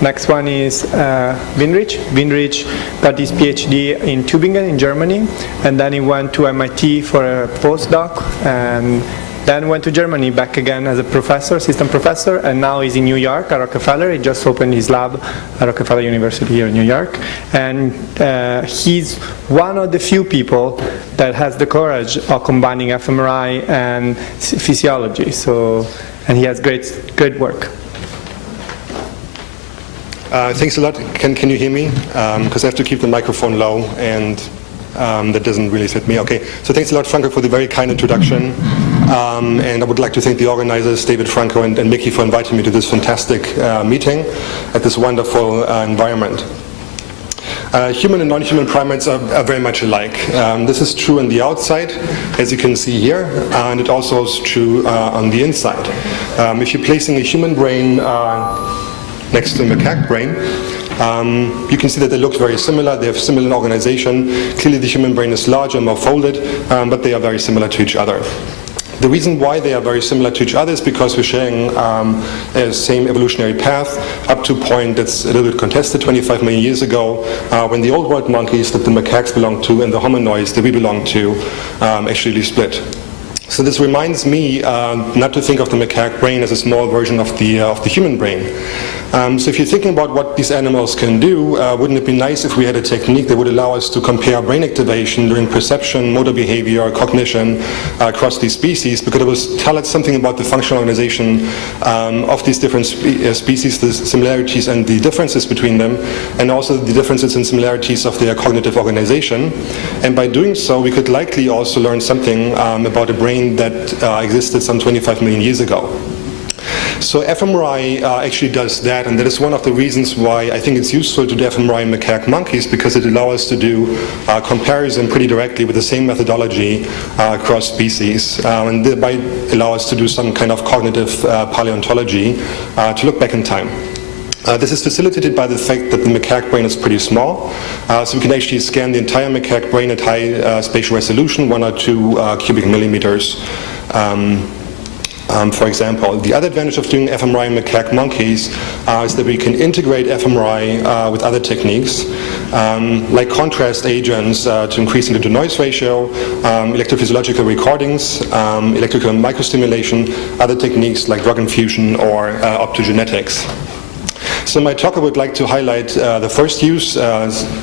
Next one is Winrich. Winrich got his PhD in Tübingen in Germany, and then he went to MIT for a postdoc, and then went to Germany back again as a professor, assistant professor, and now he's in New York at Rockefeller. He just opened his lab at Rockefeller University here in New York. And he's one of the few people that has the courage of combining fMRI and physiology. And he has great work. Thanks a lot. Can you hear me? Because I have to keep the microphone low, and that doesn't really fit me. Okay, so thanks a lot, Franco, for the very kind introduction. And I would like to thank the organizers, David, Franco, and Mickey, for inviting me to this fantastic meeting at this wonderful environment. Human and non-human primates are very much alike. This is true on the outside, as you can see here, and it also is true on the inside. If you're placing a human brain next to a macaque brain, you can see that they look very similar. They have similar organization. Clearly the human brain is larger, more folded, but they are very similar to each other. The reason why they are very similar to each other is because we're sharing a same evolutionary path up to a point that's a little bit contested 25 million years ago, when the old world monkeys that the macaques belong to and the hominoids that we belong to actually split. So this reminds me not to think of the macaque brain as a small version of the human brain. So if you're thinking about what these animals can do, wouldn't it be nice if we had a technique that would allow us to compare brain activation during perception, motor behavior, cognition across these species, because it would tell us something about the functional organization of these different species, the similarities and the differences between them, and also the differences and similarities of their cognitive organization. And by doing so, we could likely also learn something about a brain that existed some 25 million years ago. So fMRI actually does that, and that is one of the reasons why I think it's useful to do fMRI in macaque monkeys, because it allows us to do comparison pretty directly with the same methodology across species, and thereby allow us to do some kind of cognitive paleontology to look back in time. This is facilitated by the fact that the macaque brain is pretty small, so we can actually scan the entire macaque brain at high spatial resolution, 1 or 2 cubic millimeters. For example, the other advantage of doing fMRI in macaque monkeys is that we can integrate fMRI with other techniques, like contrast agents to increase the to-noise ratio, electrophysiological recordings, electrical micro stimulation, other techniques like drug infusion or optogenetics. So in my talk I would like to highlight the first use,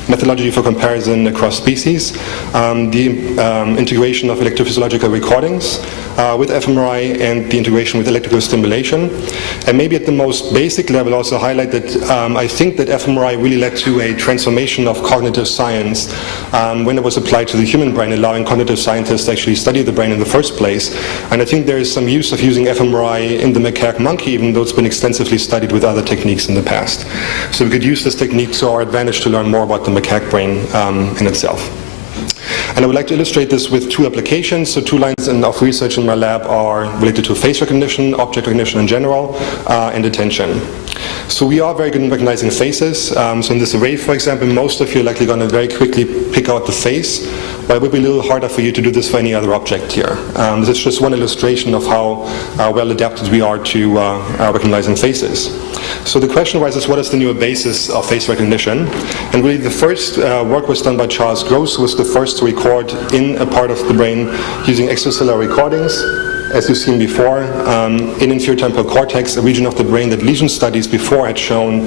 methodology for comparison across species, the integration of electrophysiological recordings with fMRI, and the integration with electrical stimulation. And maybe at the most basic level also highlight that I think that fMRI really led to a transformation of cognitive science when it was applied to the human brain, allowing cognitive scientists to actually study the brain in the first place. And I think there is some use of using fMRI in the macaque monkey, even though it's been extensively studied with other techniques in the past. So we could use this technique to our advantage to learn more about the macaque brain in itself. And I would like to illustrate this with 2 applications. So 2 lines of research in my lab are related to face recognition, object recognition in general, and attention. So we are very good in recognizing faces. So in this array, for example, most of you are likely going to very quickly pick out the face, but it would be a little harder for you to do this for any other object here. This is just one illustration of how well adapted we are to recognizing faces. So the question arises, what is the new basis of face recognition? And really the first work was done by Charles Gross, who was the first to record in a part of the brain using extracellular recordings, as you've seen before, in inferior temporal cortex, a region of the brain that lesion studies before had shown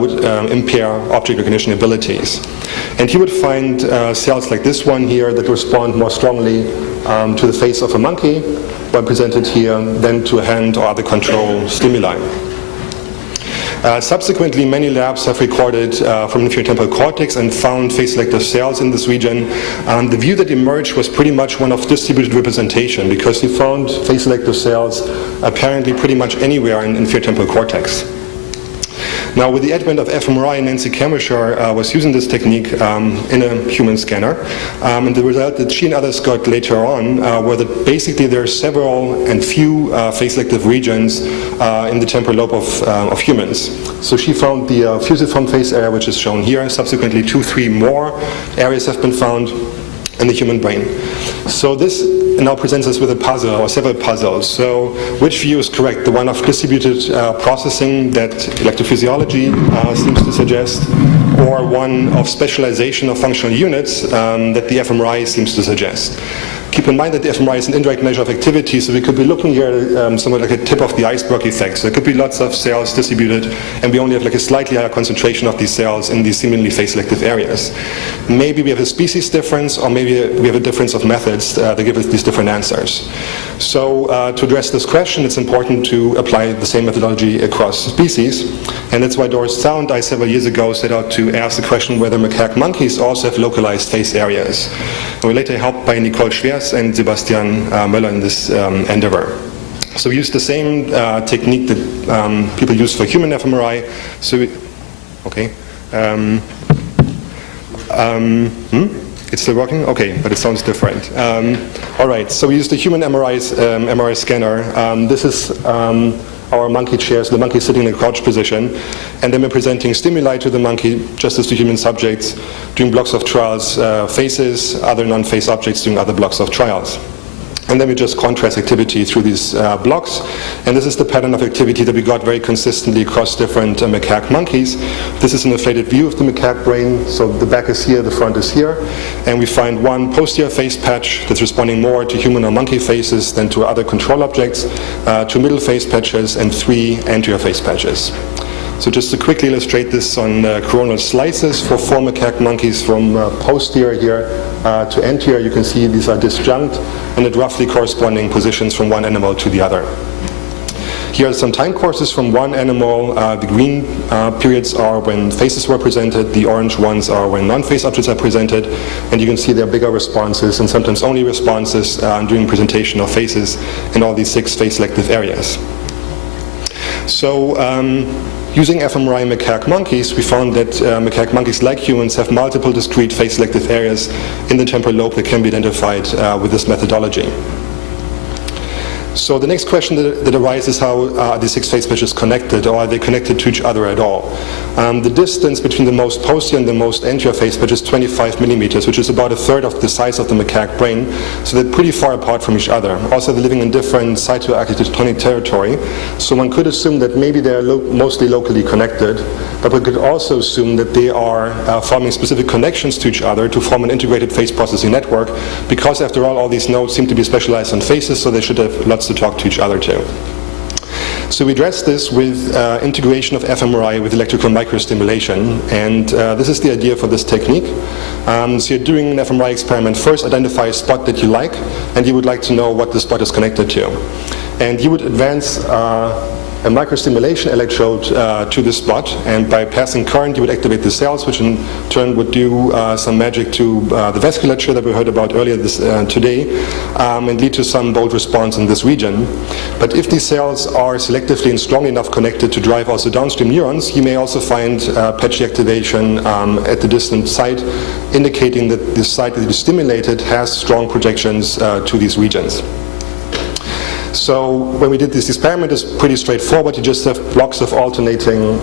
would impair object recognition abilities. And he would find cells like this one here that respond more strongly to the face of a monkey, while presented here, than to a hand or other control stimuli. Subsequently, many labs have recorded from inferior temporal cortex and found face selective cells in this region. The view that emerged was pretty much one of distributed representation, because he found face selective cells apparently pretty much anywhere in inferior temporal cortex. Now, with the advent of fMRI, Nancy Kammerscher was using this technique in a human scanner, and the result that she and others got later on were that basically there are several and few face-selective regions in the temporal lobe of humans. So she found the fusiform face area, which is shown here. Subsequently, 2-3 more areas have been found in the human brain. So this now presents us with a puzzle, or several puzzles. So which view is correct? The one of distributed processing that electrophysiology seems to suggest, or one of specialization of functional units that the fMRI seems to suggest? Keep in mind that the fMRI is an indirect measure of activity, so we could be looking here at somewhat like a tip of the iceberg effect. So there could be lots of cells distributed, and we only have like a slightly higher concentration of these cells in these seemingly phase-selective areas. Maybe we have a species difference, or maybe we have a difference of methods that give us these different answers. So to address this question, it's important to apply the same methodology across species, and that's why Doris Tsao and I several years ago set out to ask the question whether macaque monkeys also have localized phase areas. And we later helped by Nicole Schwerz and Sebastian Möller in this endeavor. So we used the same technique that people use for human fMRI. So we, okay. It's still working? Okay, but it sounds different. All right, so we used the human MRI scanner. This is our monkey chairs, the monkey sitting in a crouch position, and then we're presenting stimuli to the monkey, just as to human subjects, doing blocks of trials, faces, other non-face objects doing other blocks of trials. And then we just contrast activity through these blocks. And this is the pattern of activity that we got very consistently across different macaque monkeys. This is an inflated view of the macaque brain. So the back is here, the front is here. And we find one posterior face patch that's responding more to human or monkey faces than to other control objects, two middle face patches, and three anterior face patches. So just to quickly illustrate this on coronal slices for 4 macaque monkeys from posterior here to anterior, you can see these are disjunct and at roughly corresponding positions from one animal to the other. Here are some time courses from one animal. The green periods are when faces were presented, the orange ones are when non-face objects are presented, and you can see there are bigger responses and sometimes only responses during presentation of faces in all these 6 phase-selective areas. So using fMRI in macaque monkeys, we found that macaque monkeys, like humans, have multiple discrete phase-selective areas in the temporal lobe that can be identified with this methodology. So the next question that arises is how are these 6 phase patches connected, or are they connected to each other at all? The distance between the most posterior and the most anterior phase patch is 25 millimeters, which is about a third of the size of the macaque brain, so they're pretty far apart from each other. Also, they're living in different cytoarchitectonic territory, so one could assume that maybe they're mostly locally connected, but we could also assume that they are forming specific connections to each other to form an integrated phase processing network, because after all these nodes seem to be specialized on faces, so they should have lots to talk to each other too. So we address this with integration of fMRI with electrical micro stimulation, and this is the idea for this technique. So you're doing an fMRI experiment. First, identify a spot that you like, and you would like to know what the spot is connected to. And you would advance a microstimulation electrode to the spot, and by passing current you would activate the cells, which in turn would do some magic to the vasculature that we heard about earlier today, and lead to some bold response in this region. But if these cells are selectively and strongly enough connected to drive also downstream neurons, you may also find patchy activation at the distant site, indicating that the site that is stimulated has strong projections to these regions. So when we did this experiment, it's pretty straightforward. You just have blocks of alternating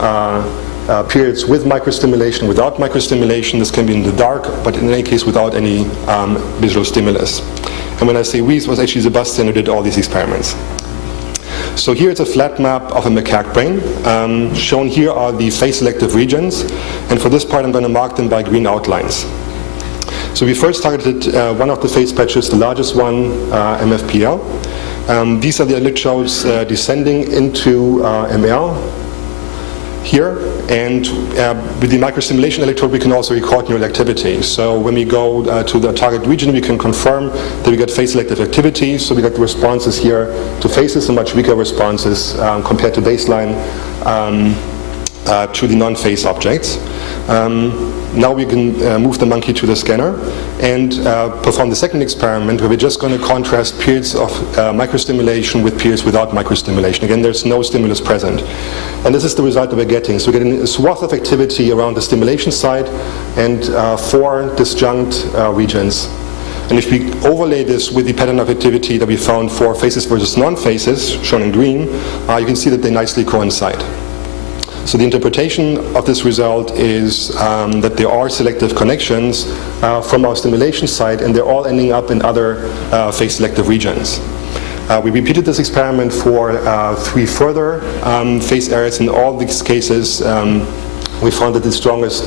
periods with microstimulation, without microstimulation. This can be in the dark, but in any case without any visual stimulus. And when I say we, it was actually Sebastian who did all these experiments. So here it's a flat map of a macaque brain. Shown here are the phase-selective regions, and for this part I'm going to mark them by green outlines. So we first targeted one of the phase patches, the largest one, MFPL. These are the electrodes descending into ML here, and with the microstimulation electrode we can also record neural activity. So when we go to the target region, we can confirm that we get phase-selective activity. So we got the responses here to faces, and much weaker responses compared to baseline to the non-phase objects. Now we can move the monkey to the scanner and perform the second experiment, where we're just going to contrast periods of microstimulation with periods without microstimulation. Again, there's no stimulus present. And this is the result that we're getting. So we're getting a swath of activity around the stimulation site and 4 disjunct regions. And if we overlay this with the pattern of activity that we found for faces versus non-faces, shown in green, you can see that they nicely coincide. So the interpretation of this result is that there are selective connections from our stimulation site, and they're all ending up in other phase-selective regions. We repeated this experiment for 3 further phase areas. In all these cases, we found that the strongest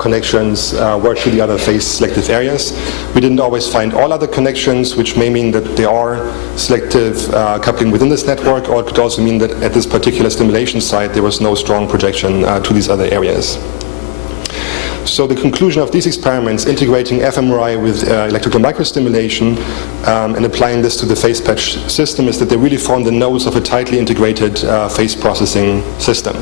connections were to the other phase-selective areas. We didn't always find all other connections, which may mean that there are selective coupling within this network, or it could also mean that at this particular stimulation site there was no strong projection to these other areas. So the conclusion of these experiments, integrating fMRI with electrical micro stimulation and applying this to the phase patch system, is that they really form the nose of a tightly integrated phase processing system.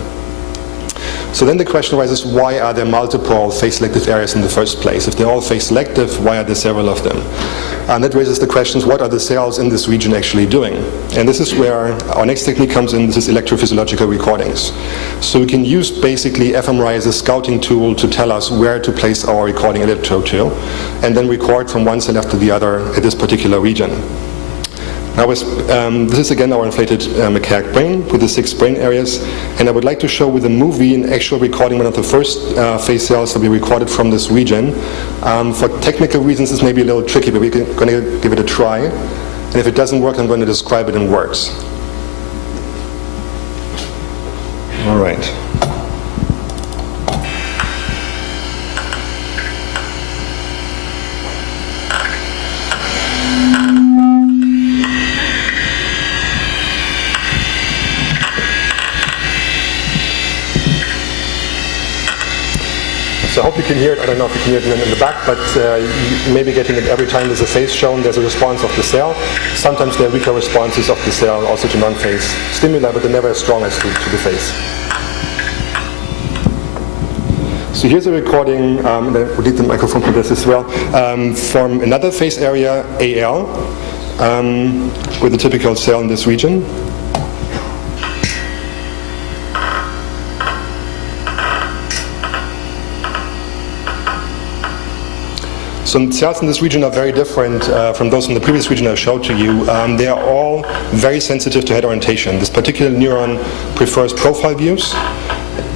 So then the question arises, why are there multiple phase-selective areas in the first place? If they're all phase-selective, why are there several of them? And that raises the questions, what are the cells in this region actually doing? And this is where our next technique comes in. This is electrophysiological recordings. So we can use basically fMRI as a scouting tool to tell us where to place our recording electrode to, and then record from one cell after the other at this particular region. Now, this is again our inflated macaque brain with the 6 brain areas, and I would like to show with a movie an actual recording one of the first phase cells that we recorded from this region. For technical reasons, this may be a little tricky, but we're going to give it a try. And if it doesn't work, I'm going to describe it in words. All right. So I hope you can hear it. I don't know if you can hear it in the back, but you may be getting it every time there's a phase shown, there's a response of the cell. Sometimes there are weaker responses of the cell also to non-phase stimuli, but they're never as strong as to the phase. So here's a recording, we need the microphone for this as well, from another phase area, AL, with a typical cell in this region. So cells in this region are very different from those in the previous region I showed to you. They are all very sensitive to head orientation. This particular neuron prefers profile views,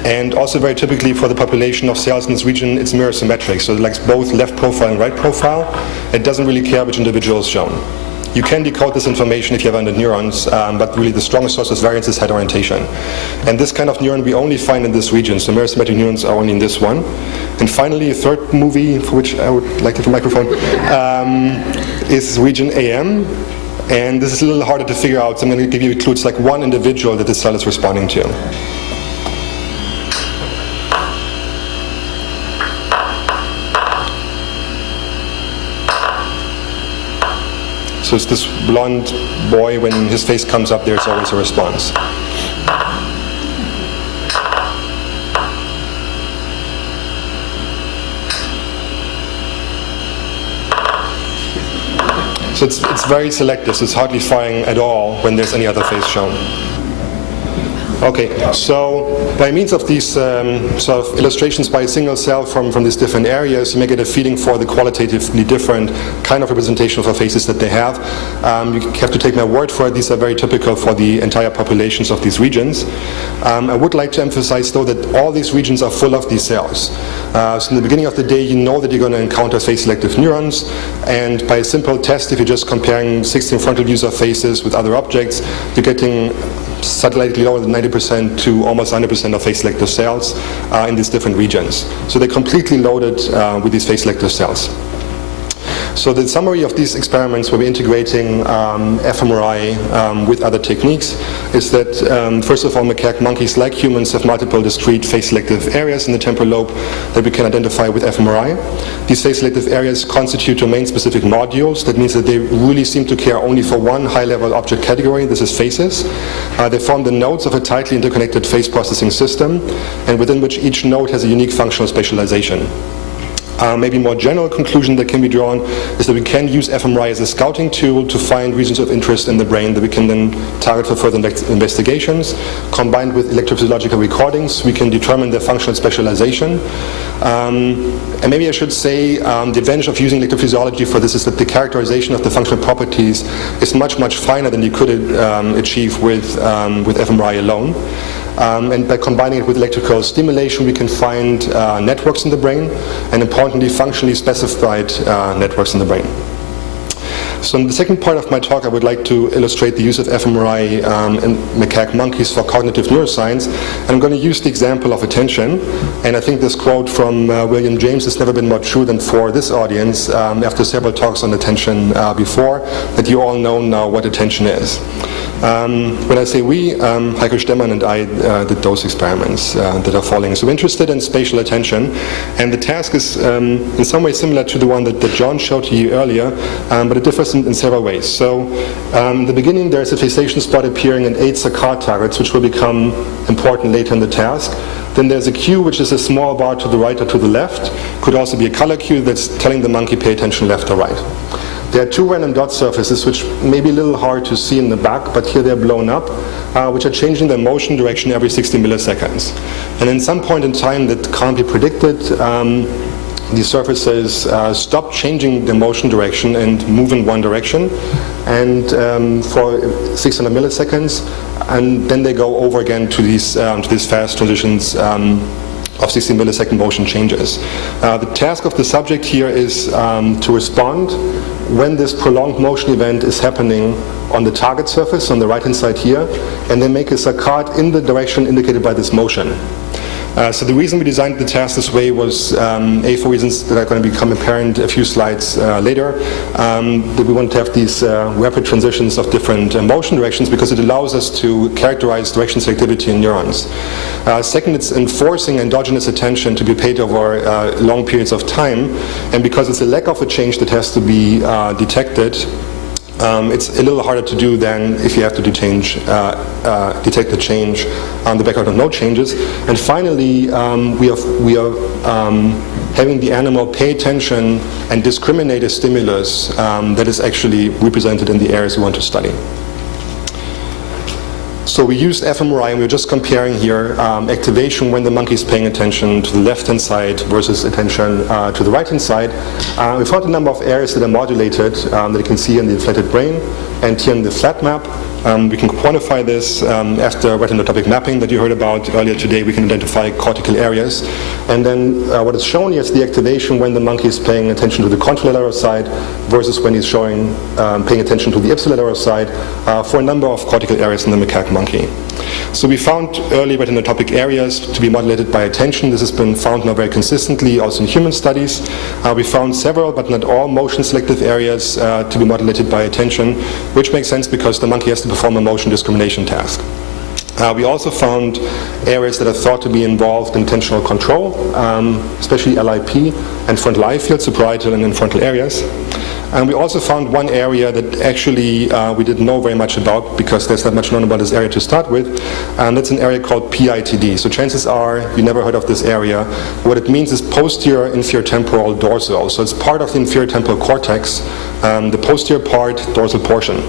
and also very typically for the population of cells in this region, it's mirror symmetric. So it likes both left profile and right profile. It doesn't really care which individual is shown. You can decode this information if you have under neurons, but really the strongest source of variance is head orientation. And this kind of neuron we only find in this region, so mirror symmetric neurons are only in this one. And finally, a third movie for which I would like to have a microphone is region AM. And this is a little harder to figure out, so I'm going to give you a clue. It's like one individual that the cell is responding to. So it's this blonde boy, when his face comes up, there's always a response. So it's very selective, so it's hardly firing at all when there's any other phase shown. Okay, so by means of these sort of illustrations by a single cell from these different areas, you may get a feeling for the qualitatively different kind of representation of phases that they have. You have to take my word for it. These are very typical for the entire populations of these regions. I would like to emphasize, though, that all these regions are full of these cells. So in the beginning of the day, you know that you're going to encounter phase-selective neurons, and by a simple test, if you're just comparing 16 frontal views of faces with other objects, you're getting slightly lower than 90% to almost 100% of phase-selective cells in these different regions. So they're completely loaded with these phase-selective cells. So the summary of these experiments where we're integrating fMRI with other techniques is that, first of all, macaque monkeys, like humans, have multiple discrete phase-selective areas in the temporal lobe that we can identify with fMRI. These phase-selective areas constitute domain-specific modules. That means that they really seem to care only for one high-level object category. This is phases. They form the nodes of a tightly interconnected phase processing system, and within which each node has a unique functional spatialization. Maybe a more general conclusion that can be drawn is that we can use fMRI as a scouting tool to find regions of interest in the brain that we can then target for further investigations. Combined with electrophysiological recordings, we can determine their functional specialization. And maybe I should say the advantage of using electrophysiology for this is that the characterization of the functional properties is much, much finer than you could achieve with fMRI alone. And by combining it with electrical stimulation, we can find networks in the brain, and importantly, functionally specified networks in the brain. So in the second part of my talk, I would like to illustrate the use of fMRI in macaque monkeys for cognitive neuroscience. And I'm going to use the example of attention. And I think this quote from William James has never been more true than for this audience, after several talks on attention before, that you all know now what attention is. When I say we, Heiko Stemmann and I did those experiments that are following. So we're interested in spatial attention, and the task is in some way similar to the one that John showed to you earlier, but it differs in several ways. So in the beginning there's a fixation spot appearing in 8 saccade targets, which will become important later in the task. Then there's a cue, which is a small bar to the right or to the left. Could also be a color cue that's telling the monkey pay attention left or right. There are 2 random dot surfaces, which may be a little hard to see in the back, but here they're blown up, which are changing their motion direction every 60 milliseconds. And in some point in time that can't be predicted, these surfaces stop changing their motion direction and move in one direction, and for 600 milliseconds, and then they go over again to these fast transitions of 60 millisecond motion changes. The task of the subject here is to respond when this prolonged motion event is happening on the target surface on the right hand side here, and then make a saccade in the direction indicated by this motion. So the reason we designed the task this way was for reasons that are going to become apparent a few slides later, that we want to have these rapid transitions of different motion directions because it allows us to characterize direction selectivity in neurons. Second, it's enforcing endogenous attention to be paid over long periods of time, and because it's a lack of a change that has to be detected, it's a little harder to do than if you have to detect the change on the background of no changes. And finally, we are having the animal pay attention and discriminate a stimulus that is actually represented in the areas we want to study. So we used fMRI, and we're just comparing here activation when the monkey is paying attention to the left-hand side versus attention to the right-hand side. We found a number of areas that are modulated that you can see in the inflated brain, and here in the flat map. We can quantify this after retinotopic mapping that you heard about earlier today. We can identify cortical areas. And then what is shown here is the activation when the monkey is paying attention to the contralateral side versus when he's paying attention to the ipsilateral side for a number of cortical areas in the macaque monkey. So we found early retinotopic areas to be modulated by attention. This has been found now very consistently also in human studies. We found several, but not all, motion selective areas to be modulated by attention, which makes sense because the monkey has to perform a motion discrimination task. We also found areas that are thought to be involved in attentional control, especially LIP and frontal eye fields, parietal and infrontal areas. And we also found one area that actually we didn't know very much about because there's not much known about this area to start with, and that's an area called PITD. So chances are you never heard of this area. What it means is posterior inferior temporal dorsal. So it's part of the inferior temporal cortex, the posterior part, dorsal portion.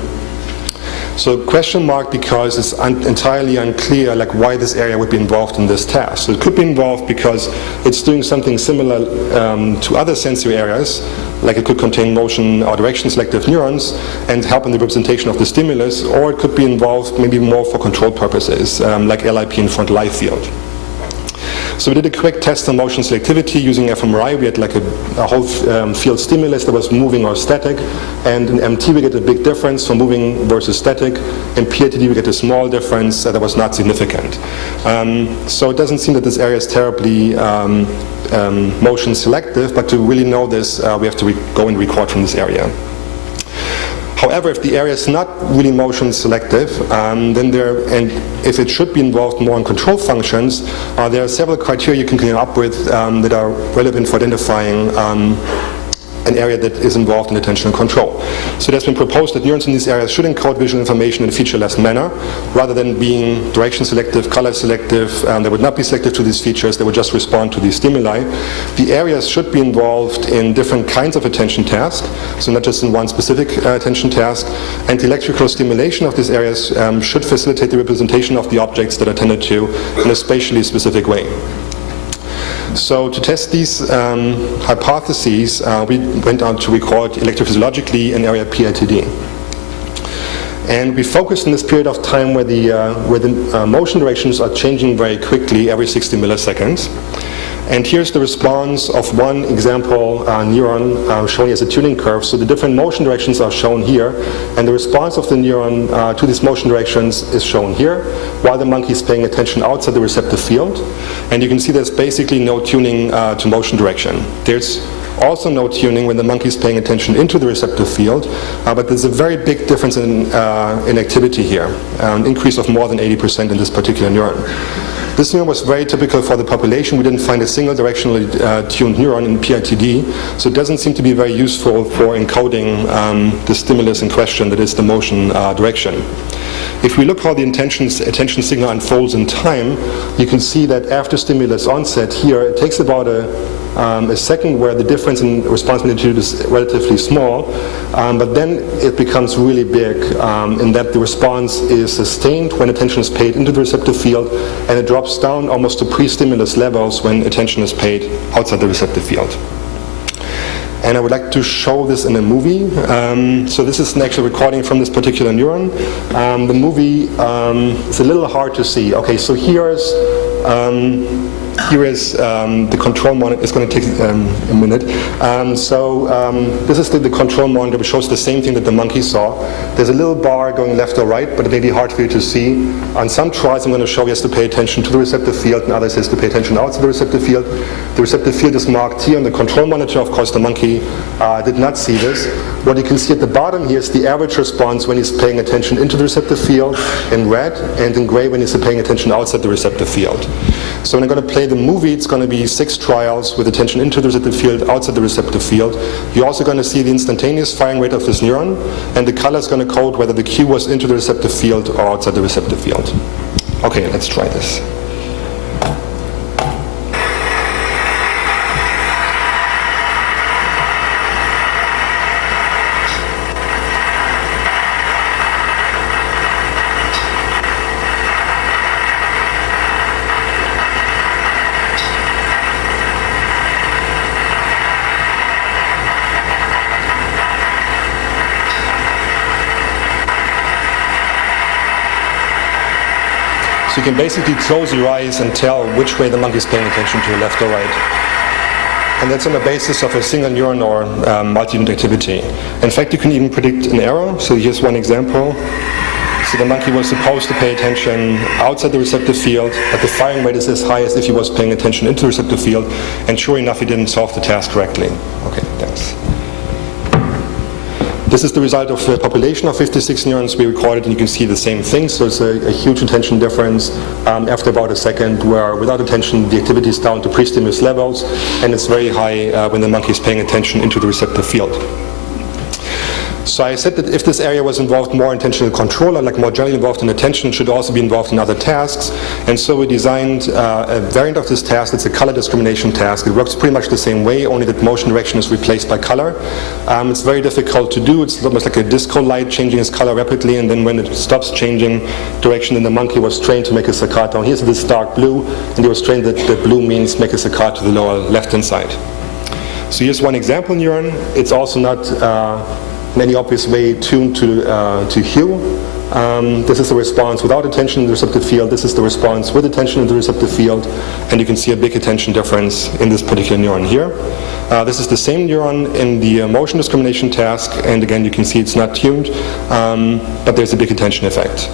So question mark because it's entirely unclear like why this area would be involved in this task. So it could be involved because it's doing something similar to other sensory areas, like it could contain motion or direction selective neurons and help in the representation of the stimulus, or it could be involved maybe more for control purposes, like LIP in frontal eye field. So we did a quick test on motion selectivity using fMRI. We had like a whole field stimulus that was moving or static, and in MT we get a big difference for moving versus static. In PITD we get a small difference that was not significant. So it doesn't seem that this area is terribly motion selective, but to really know this we have to go and record from this area. However, if the area is not really motion selective, and if it should be involved more in control functions, there are several criteria you can come up with that are relevant for identifying an area that is involved in attentional control. So it has been proposed that neurons in these areas should encode visual information in a featureless manner, rather than being direction selective, color selective. They would not be selective to these features, they would just respond to these stimuli. The areas should be involved in different kinds of attention tasks, so not just in one specific attention task, and the electrical stimulation of these areas should facilitate the representation of the objects that are attended to in a spatially specific way. So to test these hypotheses, we went on to record electrophysiologically an area PITD. And we focused in this period of time where the motion directions are changing very quickly every 60 milliseconds. And here's the response of one example neuron shown as a tuning curve. So the different motion directions are shown here, and the response of the neuron to these motion directions is shown here, while the monkey is paying attention outside the receptive field. And you can see there's basically no tuning to motion direction. There's also no tuning when the monkey is paying attention into the receptive field, but there's a very big difference in activity here, an increase of more than 80% in this particular neuron. This neuron was very typical for the population. We didn't find a single directionally tuned neuron in PITD, so it doesn't seem to be very useful for encoding the stimulus in question, that is the motion direction. If we look how the attention signal unfolds in time, you can see that after stimulus onset here, it takes about a second where the difference in response magnitude is relatively small, but then it becomes really big in that the response is sustained when attention is paid into the receptive field, and it drops down almost to pre-stimulus levels when attention is paid outside the receptive field. And I would like to show this in a movie. So this is an actual recording from this particular neuron. The movie is a little hard to see. Okay, so here is the control monitor. It's going to take a minute. This is the control monitor, which shows the same thing that the monkey saw. There's a little bar going left or right, but it may be hard for you to see. On some trials, I'm going to show you has to pay attention to the receptive field, and others has to pay attention outside the receptive field. The receptive field is marked here on the control monitor. Of course, the monkey did not see this. What you can see at the bottom here is the average response when he's paying attention into the receptive field in red, and in gray when he's paying attention outside the receptive field. So when I'm going to play the movie, it's going to be 6 trials with attention into the receptive field, outside the receptive field. You're also going to see the instantaneous firing rate of this neuron, and the color is going to code whether the cue was into the receptive field or outside the receptive field. Okay, let's try this. So you can basically close your eyes and tell which way the monkey is paying attention to, left or right. And that's on the basis of a single neuron or multi-unit activity. In fact, you can even predict an error. So here's one example. So the monkey was supposed to pay attention outside the receptive field, but the firing rate is as high as if he was paying attention into the receptive field, and sure enough, he didn't solve the task correctly. Okay, thanks. This is the result of a population of 56 neurons we recorded, and you can see the same thing. So it's a huge attention difference after about a second, where without attention the activity is down to pre-stimulus levels, and it's very high when the monkey is paying attention into the receptive field. So I said that if this area was involved more in attentional control, or like more generally involved in attention, it should also be involved in other tasks. And so we designed a variant of this task. It's a color discrimination task. It works pretty much the same way, only that motion direction is replaced by color. It's very difficult to do. It's almost like a disco light changing its color rapidly, and then when it stops changing direction, then the monkey was trained to make a saccade. Here's this dark blue, and he was trained that the blue means make a saccade to the lower left-hand side. So here's one example neuron. It's also not in any obvious way tuned to hue. This is the response without attention in the receptive field. This is the response with attention in the receptive field, and you can see a big attention difference in this particular neuron here. This is the same neuron in the motion discrimination task, and again you can see it's not tuned, but there's a big attention effect.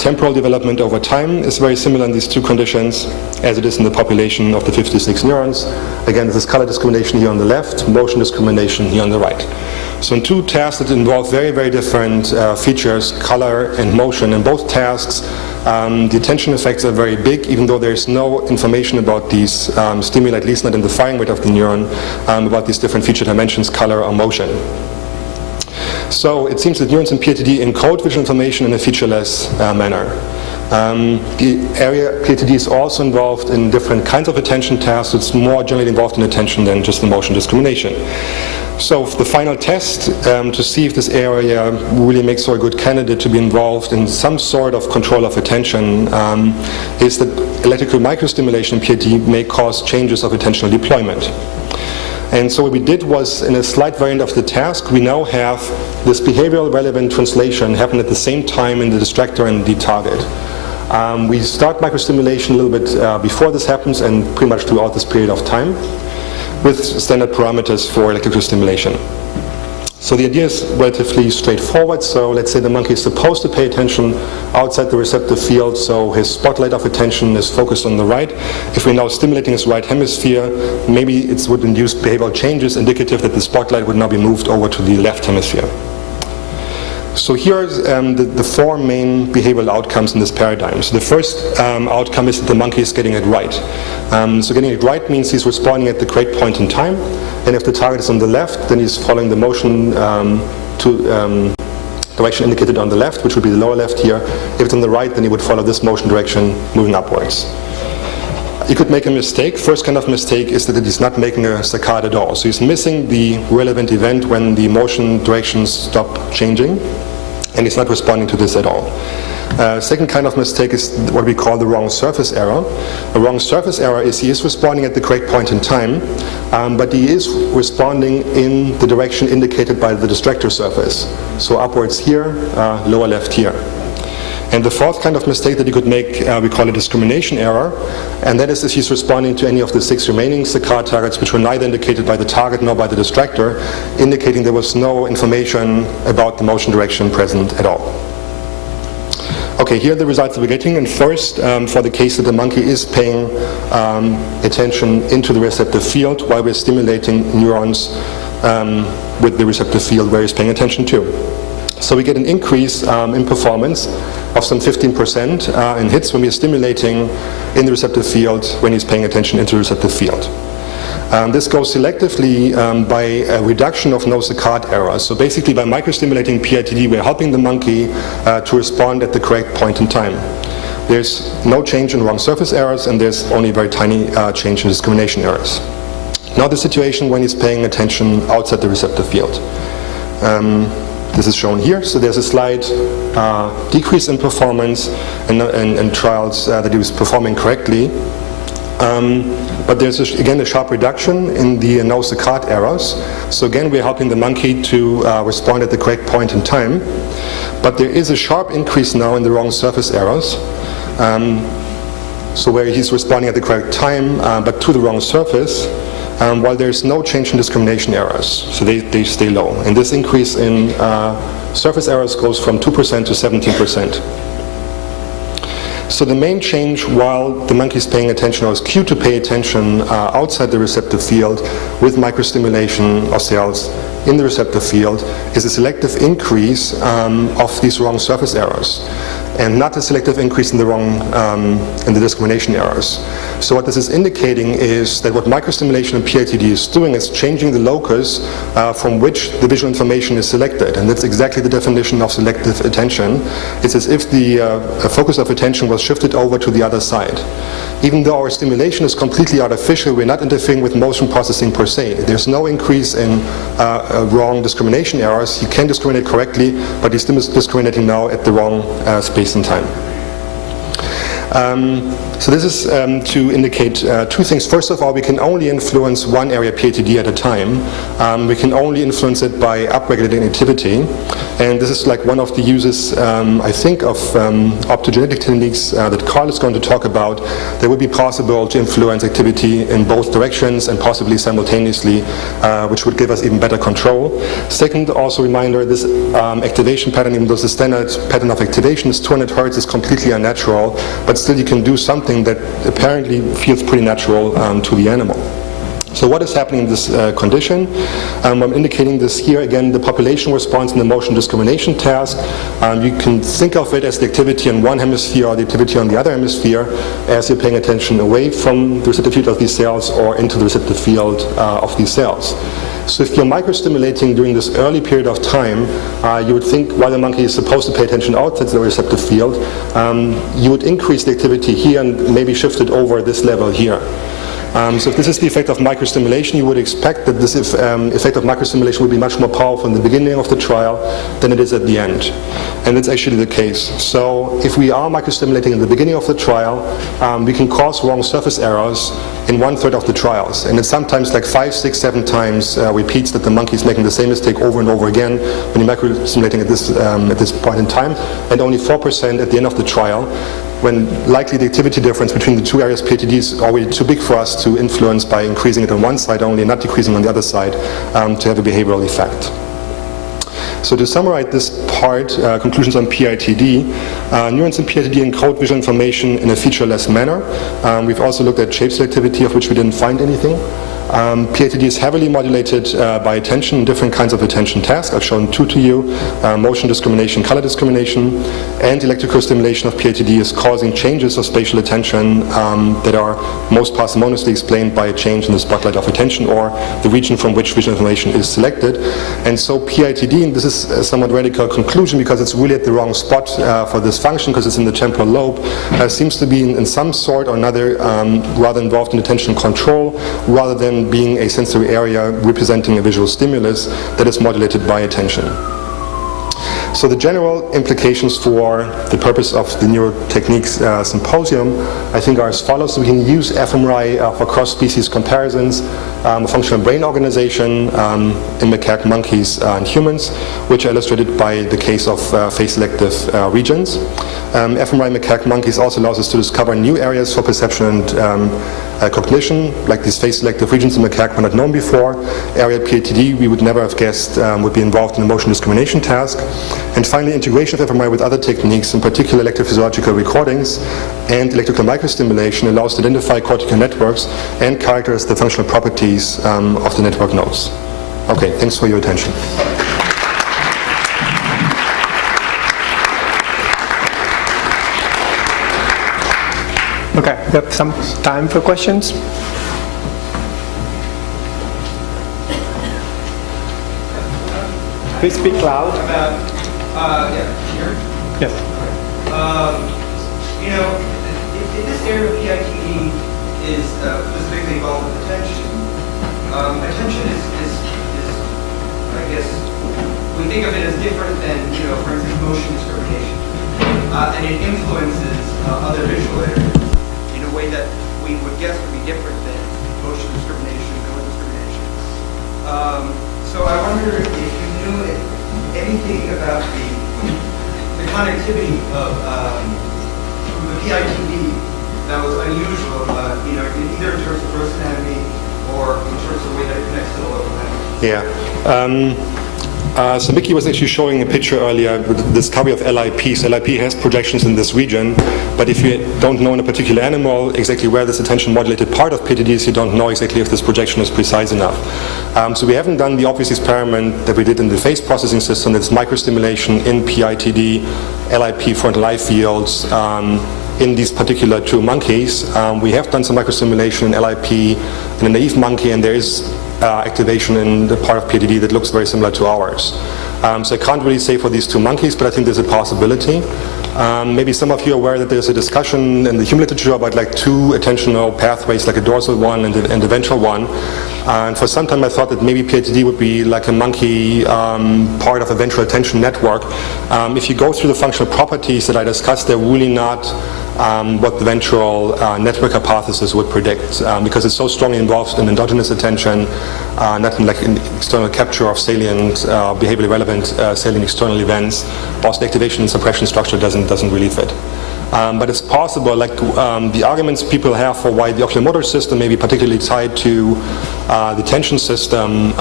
Temporal development over time is very similar in these two conditions as it is in the population of the 56 neurons. Again, this is color discrimination here on the left, motion discrimination here on the right. So in two tasks that involve very, very different features, color and motion, in both tasks the attention effects are very big, even though there's no information about these stimuli, at least not in the firing rate of the neuron, about these different feature dimensions, color or motion. So it seems that neurons in PITD encode visual information in a featureless manner. The area PITD is also involved in different kinds of attention tasks. It's more generally involved in attention than just the motion discrimination. So the final test to see if this area really makes for a good candidate to be involved in some sort of control of attention is that electrical micro stimulation in PITD may cause changes of attentional deployment. And so what we did was, in a slight variant of the task, we now have this behavioral relevant translation happen at the same time in the distractor and the target. We start microstimulation a little bit before this happens and pretty much throughout this period of time with standard parameters for electrical stimulation. So the idea is relatively straightforward. So let's say the monkey is supposed to pay attention outside the receptive field, so his spotlight of attention is focused on the right. If we're now stimulating his right hemisphere, maybe it would induce behavioral changes indicative that the spotlight would now be moved over to the left hemisphere. So here are the four main behavioral outcomes in this paradigm. So the first outcome is that the monkey is getting it right. So getting it right means he's responding at the correct point in time, and if the target is on the left, then he's following the motion direction indicated on the left, which would be the lower left here. If it's on the right, then he would follow this motion direction moving upwards. You could make a mistake. First kind of mistake is that he's not making a saccade at all. So he's missing the relevant event when the motion directions stop changing, and he's not responding to this at all. Second kind of mistake is what we call the wrong surface error. A wrong surface error is he is responding at the correct point in time, but he is responding in the direction indicated by the distractor surface. So upwards here, lower left here. And the fourth kind of mistake that you could make, we call a discrimination error, and that is if he's responding to any of the 6 remaining saccade targets, which were neither indicated by the target nor by the distractor, indicating there was no information about the motion direction present at all. Okay, here are the results that we're getting, and first, for the case that the monkey is paying attention into the receptive field while we're stimulating neurons with the receptive field where he's paying attention to. So we get an increase in performance of some 15% in hits when we're stimulating in the receptive field when he's paying attention into the receptive field. This goes selectively by a reduction of no saccade errors. So basically by microstimulating PITD, we're helping the monkey to respond at the correct point in time. There's no change in wrong surface errors, and there's only a very tiny change in discrimination errors. Now the situation when he's paying attention outside the receptive field. This is shown here. So there's a slight decrease in performance in trials that he was performing correctly. But there's again a sharp reduction in the no saccade errors. So again, we're helping the monkey to respond at the correct point in time. But there is a sharp increase now in the wrong surface errors. So where he's responding at the correct time, but to the wrong surface, while there's no change in discrimination errors. So they stay low. And this increase in surface errors goes from 2% to 17%. So the main change while the monkey is paying attention, or is cued to pay attention outside the receptive field with microstimulation of cells in the receptive field, is a selective increase of these wrong surface errors, and not a selective increase in the wrong in the discrimination errors. So what this is indicating is that what microstimulation and PITD is doing is changing the locus from which the visual information is selected, and that's exactly the definition of selective attention. It's as if the focus of attention was shifted over to the other side. Even though our stimulation is completely artificial, we're not interfering with motion processing per se. There's no increase in wrong discrimination errors. He can discriminate correctly, but he's discriminating now at the wrong space and time. So this is to indicate two things. First of all, we can only influence one area PITD at a time. We can only influence it by upregulating activity. And this is like one of the uses, I think, of optogenetic techniques that Carl is going to talk about. That would be possible to influence activity in both directions and possibly simultaneously, which would give us even better control. Second, also reminder, this activation pattern, even though the standard pattern of activation is 200 Hertz, is completely unnatural, but still you can do something that apparently feels pretty natural to the animal. So what is happening in this condition? I'm indicating this here again, the population response in the motion discrimination task. You can think of it as the activity in one hemisphere or the activity on the other hemisphere as you're paying attention away from the receptive field of these cells or into the receptive field of these cells. So if you're microstimulating during this early period of time, you would think while the monkey is supposed to pay attention outside the receptive field, you would increase the activity here and maybe shift it over this level here. So if this is the effect of microstimulation, you would expect that this effect of microstimulation would be much more powerful in the beginning of the trial than it is at the end. And that's actually the case. So if we are microstimulating in the beginning of the trial, we can cause wrong surface errors in 1/3 of the trials. And it's sometimes like 5, 6, 7 times repeats that the monkey is making the same mistake over and over again when you're microstimulating at this point in time, and only 4% at the end of the trial, when likely the activity difference between the two areas PATD is already too big for us to influence by increasing it on one side only and not decreasing on the other side to have a behavioral effect. So to summarize this part, conclusions on PITD, neurons in PITD encode visual information in a featureless manner. We've also looked at shape selectivity, of which we didn't find anything. PITD is heavily modulated by attention, different kinds of attention tasks. I've shown 2 to you, motion discrimination, color discrimination, and electrical stimulation of PITD is causing changes of spatial attention that are most parsimoniously explained by a change in the spotlight of attention or the region from which visual information is selected. And so PITD, and this is a somewhat radical conclusion because it's really at the wrong spot for this function because it's in the temporal lobe, seems to be in some sort or another rather involved in attention control rather than being a sensory area representing a visual stimulus that is modulated by attention. So the general implications for the purpose of the Neurotechniques symposium, I think, are as follows. So we can use fMRI for cross-species comparisons, functional brain organization in macaque monkeys and humans, which are illustrated by the case of phase-selective regions. fMRI macaque monkeys also allows us to discover new areas for perception and cognition, like these phase-selective regions in macaque were not known before. Area PITD we would never have guessed would be involved in a motion discrimination task. And finally, integration of fMRI with other techniques, in particular electrophysiological recordings and electrical micro stimulation, allows to identify cortical networks and characterize the functional properties of the network nodes. Okay, thanks for your attention. Okay, we have some time for questions. Please speak loud. Yes. You know, if this area of PITD is specifically involved with attention, attention is, I guess, we think of it as different than, you know, for instance, motion discrimination. And it influences other visual areas in a way that we would guess would be different than motion discrimination, color discrimination. So I wonder if you knew anything about the connectivity of the PITD that was unusual, you know, either in terms of gross anatomy or in terms of the way that it connects to the local anatomy. Yeah. So Mickey was actually showing a picture earlier with the discovery of LIP. So LIP has projections in this region, but if you don't know in a particular animal exactly where this attention modulated part of PITD is, you don't know exactly if this projection is precise enough. So we haven't done the obvious experiment that we did in the phase processing system, that's microstimulation in PITD, LIP frontal eye fields, in these particular 2 monkeys. We have done some microstimulation in LIP in a naive monkey, and there is activation in the part of PITD that looks very similar to ours. So I can't really say for these 2 monkeys, but I think there's a possibility. Maybe some of you are aware that there's a discussion in the human literature about like 2 attentional pathways, like a dorsal one and the ventral one. And for some time I thought that maybe PITD would be like a monkey part of a ventral attention network. If you go through the functional properties that I discussed, they're really not what the ventral network hypothesis would predict, because it's so strongly involved in endogenous attention, not in like in external capture of salient, behaviorally relevant salient external events. Also, the activation and suppression structure doesn't really fit. But it's possible, like the arguments people have for why the oculomotor system may be particularly tied to the attention system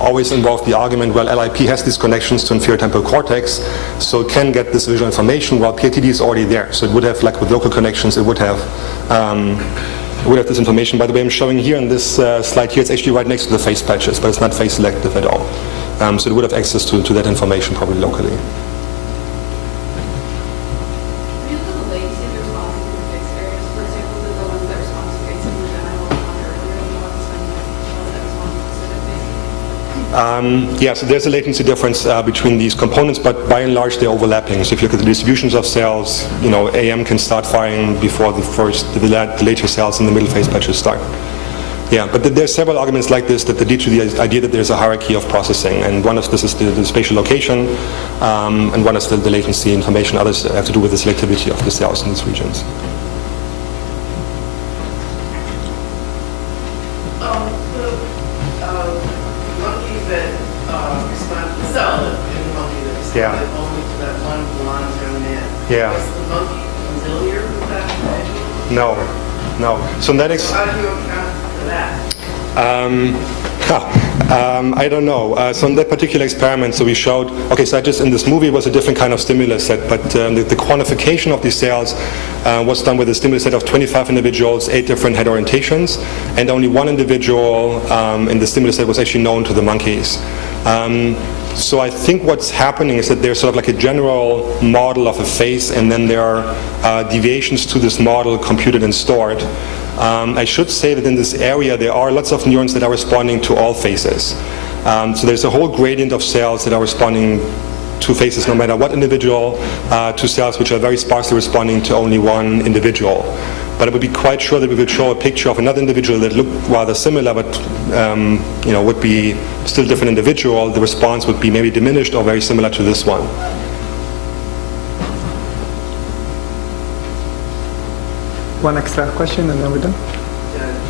always involve the argument, well, LIP has these connections to inferior temporal cortex, so it can get this visual information, while PITD is already there. So it would have, like with local connections, it would have this information. By the way, I'm showing here on this slide here, it's actually right next to the face patches, but it's not face selective at all. So it would have access to that information probably locally. So there's a latency difference between these components, but by and large they're overlapping. So if you look at the distributions of cells, you know, AM can start firing before the later cells in the middle phase patches start. Yeah, but there are several arguments like this that lead to the idea that there's a hierarchy of processing, and one of this is the spatial location, and one is the latency information. Others have to do with the selectivity of the cells in these regions. Monkeys that respond to the cell in the monkey that responded only to that one blonde young man. Yeah. Is the monkey familiar with that individual? No. So in that How do you account for that? I don't know. So in that particular experiment, so we showed, okay, so in this movie was a different kind of stimulus set, but the quantification of these cells was done with a stimulus set of 25 individuals, 8 different head orientations, and only one individual in the stimulus set was actually known to the monkeys. So I think what's happening is that there's sort of like a general model of a face, and then there are deviations to this model computed and stored. I should say that in this area there are lots of neurons that are responding to all faces. So there's a whole gradient of cells that are responding to faces no matter what individual, to cells which are very sparsely responding to only one individual. But I would be quite sure that we would show a picture of another individual that looked rather similar, but would be still a different individual. The response would be maybe diminished or very similar to this one. One extra question and then we're done. Do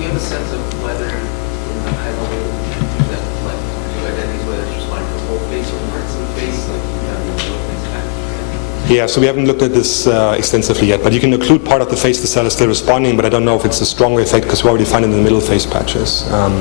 you have a sense of whether in the high level that like do identities whether it's responding to the whole face or parts of the face, like you have the face pattern? Yeah, so we haven't looked at this extensively yet, but you can occlude part of the face the cell is still responding, but I don't know if it's a stronger effect because we already find it in the middle face patches. Yeah.